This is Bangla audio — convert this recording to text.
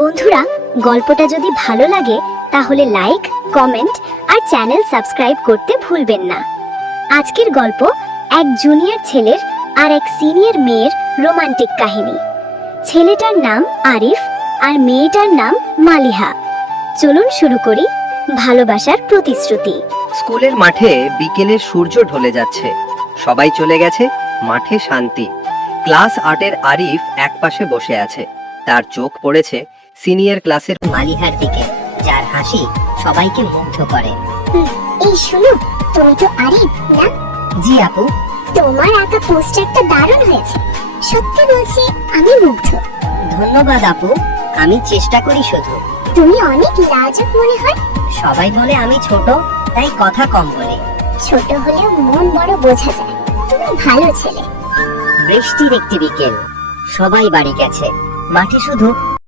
বন্ধুরা, গল্পটা যদি ভালো লাগে তাহলে লাইক, কমেন্ট আর চ্যানেল সাবস্ক্রাইব করতে ভুলবেন না। আজকের গল্প এক জুনিয়র ছেলের আর এক সিনিয়র মেয়ের রোমান্টিক কাহিনী। ছেলেটার নাম আরিফ আর মেয়েটার নাম মালিহা। চলুন শুরু করি ভালোবাসার প্রতিশ্রুতি। স্কুলের মাঠে বিকেলের সূর্য ঢলে যাচ্ছে, সবাই চলে গেছে, মাঠে শান্তি। ক্লাস 8-এর আরিফ একপাশে বসে আছে। তার চোখ পড়েছে সিনিয়র ক্লাসের মালিহার দিকে, যার হাসি সবাইকে মুগ্ধ করে। এই শোনো, তুমি তো আরিফ না? জি আপু। তোমার আঁকা পোস্টারটা দারুণ হয়েছে। সত্যি বলছি, আমি মুগ্ধ। ধন্যবাদ আপু, আমি চেষ্টা করি শুধু। তুমি অনেক লাজুক মনে হয়। সবাই বলে আমি ছোট, তাই কথা কম বলি। ছোট হলেও মন বড় বোঝা যায়। তুমি ভালো ছেলে। বৃষ্টির একটি বিকেল, সবাই বাড়ি গেছে। মাঠে শুধু